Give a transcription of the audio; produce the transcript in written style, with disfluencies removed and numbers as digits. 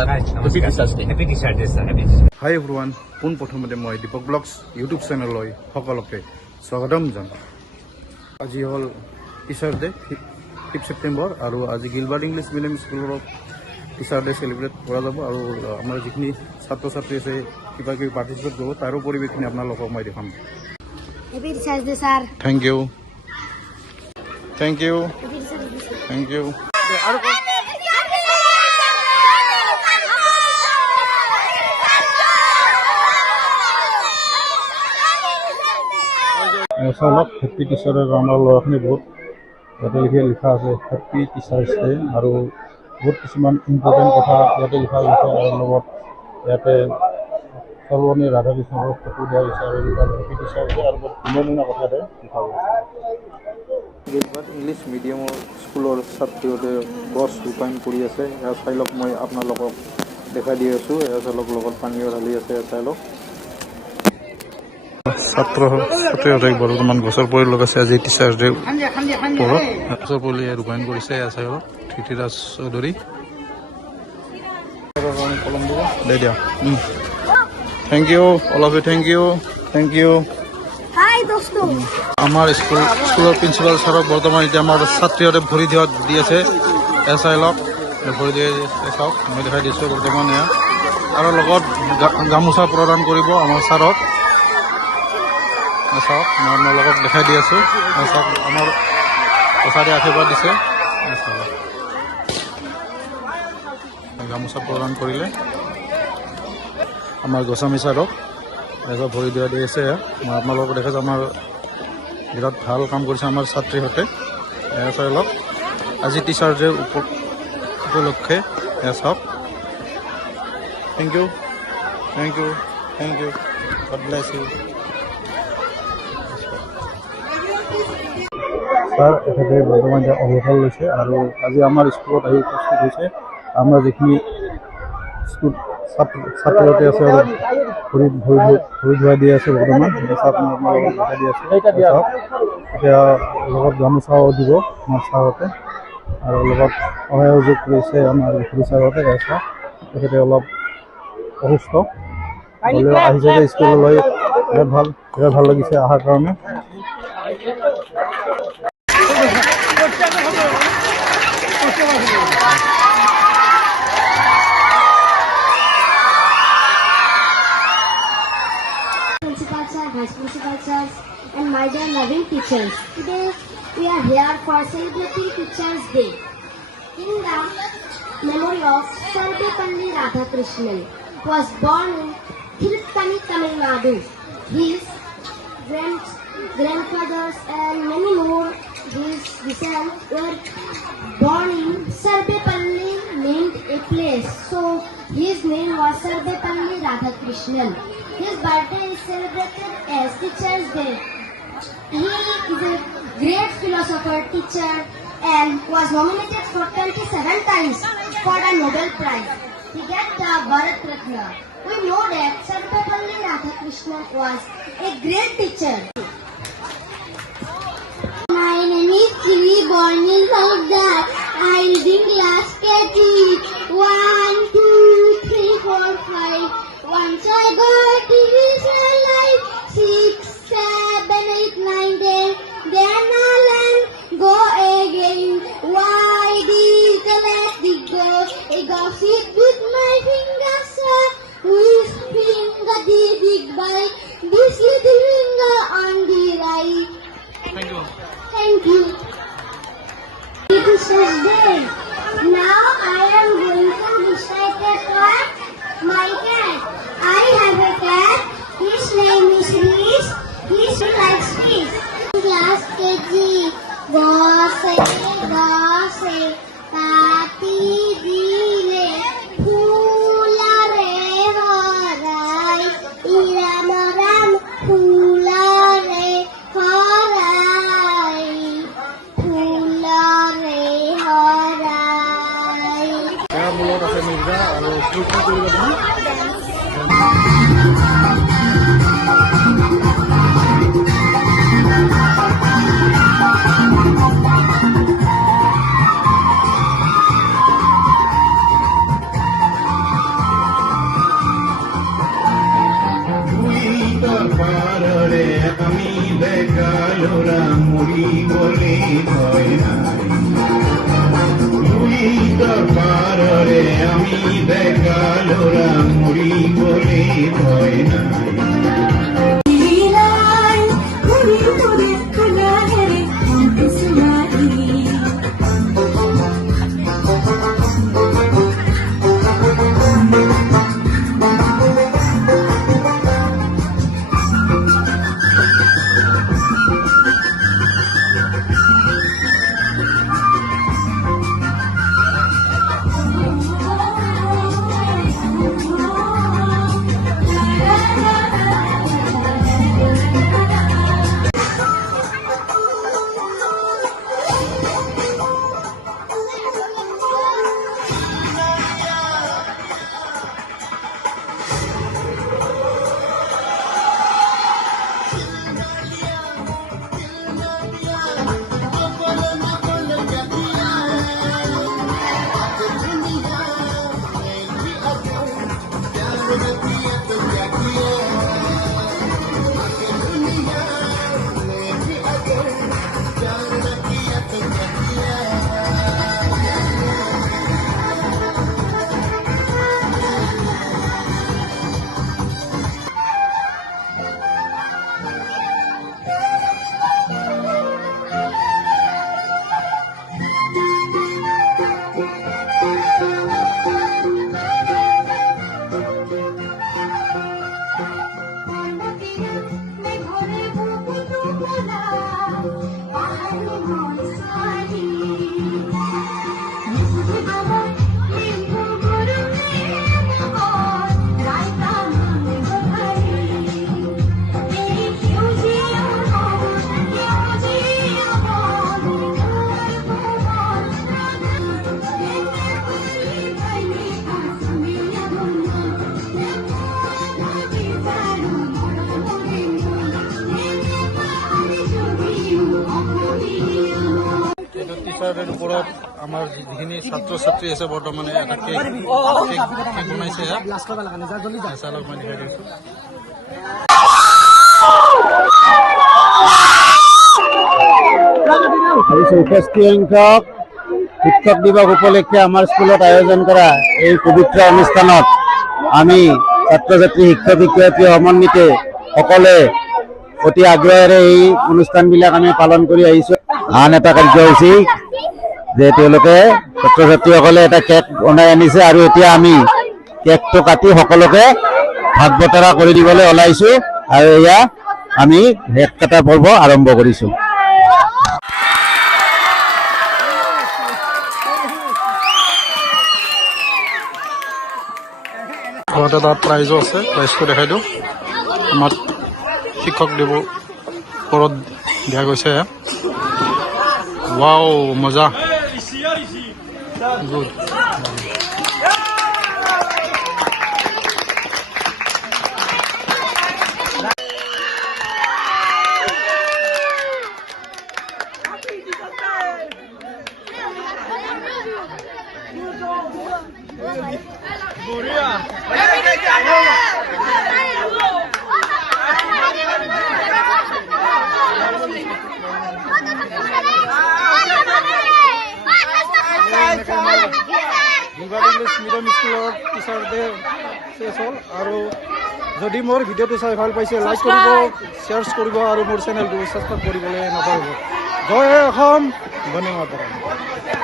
sir. Happy Teachers Day. Happy Teachers Day, sir. Hi everyone, পোনপ্ৰথমতে মই Dipak blogs YouTube চেনেললৈ সকলোকে স্বাগতম জনাওঁ। আজি হ'ল টিচাৰ ডে 5 ছেপ্টেম্বৰ আৰু আজি গিলবাৰ্ট ইংলিছ মিডিয়াম স্কুলৰ টিচাৰ ডে চেলিব্ৰেট কৰা যাব আৰু আমাৰ যিখিনি ছাত্ৰ ছাত্ৰী আছে কিবা কিবি পাৰ্টিচিপেট কৰিব তাৰো পৰিৱেশখিনি আপোনালোকক মই দেখাম। Happy Teachers Day, sir. Thank you thank you thank you. চাওক হেপী টিচাৰৰ আমাৰ ল'ৰাখিনি বহুত ইয়াতে লিখা আছে হেপী টিচাৰ্ছ ডে আৰু বহুত কিছুমান ইম্পৰ্টেণ্ট কথা ইয়াতে লিখা গৈছে আৰু লগত ইয়াতে সৰ্বনী ৰাধা কৃষ্ণৰ ফটো দিয়া গৈছে আৰু হেপী টিচাৰ্ছ ডে আৰু বহুত ধুনীয়া ধুনীয়া কথা ইয়াতে লিখা গৈছে। গিলবাৰ্ট ইংলিছ মিডিয়ামৰ স্কুলৰ ছাত্ৰীহঁতে গছ ৰূপায়ণ কৰি আছে। এয়া চাই লওক, মই আপোনালোকক দেখাই দি আছোঁ। এয়া চাই লওক, লগত পানীও ঢালি আছে। এয়া চাই লওক, ছাত্ৰ ছাত্ৰীহঁতে বৰ্তমান গছৰ পুলি লগাইছে আজি টিচাৰ্ছ ডে ওপৰত। গছৰ পুলি ৰূপায়ণ কৰিছে। এয়া চাই লওক, ধৃতিৰাজ চৌধুৰী কলম দিব দে দিয়া। Thank you all of you, thank you thank you. আমাৰ স্কুলৰ প্ৰিন্সিপাল ছাৰক বৰ্তমান এতিয়া আমাৰ ছাত্ৰীহঁতে ভৰি দি আছে। এয়া চাই লওক, ভৰি দিয়ে চাওক, মই দেখাই দিছোঁ বৰ্তমান এয়া। আৰু লগত গামোচা প্ৰদান কৰিব আমাৰ ছাৰক। চাওক, মই আপোনালোকক দেখাই দি আছোঁ। চাওক, আমাৰ প্ৰচাৰে আশীৰ্বাদ দিছে। গামোচা প্ৰদান কৰিলে আমাৰ গোস্বামী ছাৰক এজন ভৰি দিয়া দি আছে। মই আপোনালোকক দেখাইছোঁ, আমাৰ বিৰাট ভাল কাম কৰিছে আমাৰ ছাত্ৰীহঁতে। এয়া চাই লওক, আজি টিচাৰ ডে উপলক্ষে এয়া চাওক। Thank you thank you thank you, God bless you. Sir এখেতে বৰ্তমান এতিয়া অৱসৰ লৈছে আৰু আজি আমাৰ স্কুলত আহি উপস্থিত হৈছে। আমাৰ যিখিনি স্কুল ছাত্ৰীহঁতে আছে অলপ ভৰি ধুৱাই দি আছে বৰ্তমান। আপোনালোকক দেখাই দি আছে। এতিয়া লগত গামোচাও দিব আমাৰ ছাৰহঁতে আৰু লগত সহযোগ কৰিছে আমাৰ ভৰি ছাৰহঁতে। তেখেতে অলপ অসুস্থ হ'লেও আহিছে যে স্কুললৈ। বিৰাট ভাল লাগিছে অহাৰ কাৰণে। Principal sir, vice principal sirs, and my dear loving teachers. Today we are here for celebrating Teachers Day in the memory of Sarvepalli Radhakrishnan, who was born in Tirupani, Tamil Nadu. His grandfathers and many more his descendants were born in Sarvepalli, named a place. So his name was Sarvepalli Radhakrishnan. His birthday is celebrated as Teachers Day. He is a great philosopher, teacher, and was nominated for 27 times for the Nobel Prize. He got the Bharat Ratna. We know that Sarvepalli Radhakrishnan was a great teacher. My name is Chili, born in Baghdad. I live in class KG. 1, 2, 3, 4, 5. Once I got division life, 6, 7, 8, 9, 10. Then I learn, go again. Why did the let it go? I got it with my fingers, sir. Which finger did it bite? This little finger on the right. Thank you. Thank you. Teachers Day. Now I am going to recite a poem. My cat. I have a cat. His name is Reese. He likes fish. Class KG. Gose, Pati dile, Phula re horai, Iram ram, Phula re horai, Phula re horai. Kaya mulot আছে মিৰ্জা আৰু কি কৰিবা তুমি? ঘৰে আমি বেকালোৰা মৰিবলে ভয় নাই টিচাৰৰ ওপৰত আমাৰ যিখিনি ছাত্ৰ ছাত্ৰী আছে বৰ্তমানে এটা কেক বনাইছে চালক মই দেখাই দিছোঁ আৰু 64 সংখ্যক শিক্ষক দিৱস উপলক্ষে আমাৰ স্কুলত আয়োজন কৰা এই পবিত্ৰ অনুষ্ঠানত আমি ছাত্ৰ ছাত্ৰী শিক্ষক শিক্ষয়িত্ৰী সমন্বিতে সকলোৱে অতি আগ্ৰহেৰে এই অনুষ্ঠানবিলাক আমি পালন কৰি আহিছোঁ আন এটা কাৰ্যসূচী যে তেওঁলোকে ছাত্ৰ ছাত্ৰীসকলে এটা কেক বনাই আনিছে আৰু এতিয়া আমি কেকটো কাটি সকলোকে ভাগ বতৰা কৰি দিবলৈ ওলাইছোঁ আৰু এয়া আমি কেক কটা পৰ্ব আৰম্ভ কৰিছোঁ ঘৰত এটা প্ৰাইজো আছে প্ৰাইজটো দেখাই দিওঁ আমাৰ শিক্ষক দিৱস ওপৰত দিয়া গৈছে ৱাও মজা গুড মিডিয়াম স্কুলৰ টিচাৰ ডে শেষ হ'ল আৰু যদি মোৰ ভিডিঅ'টো চাই ভাল পাইছে লাইক কৰিব শ্বেয়াৰ কৰিব আৰু মোৰ চেনেলটো ছাবস্ক্ৰাইব কৰিবলৈ নাপাহৰিব জয় অসম বন্দে মাতৰম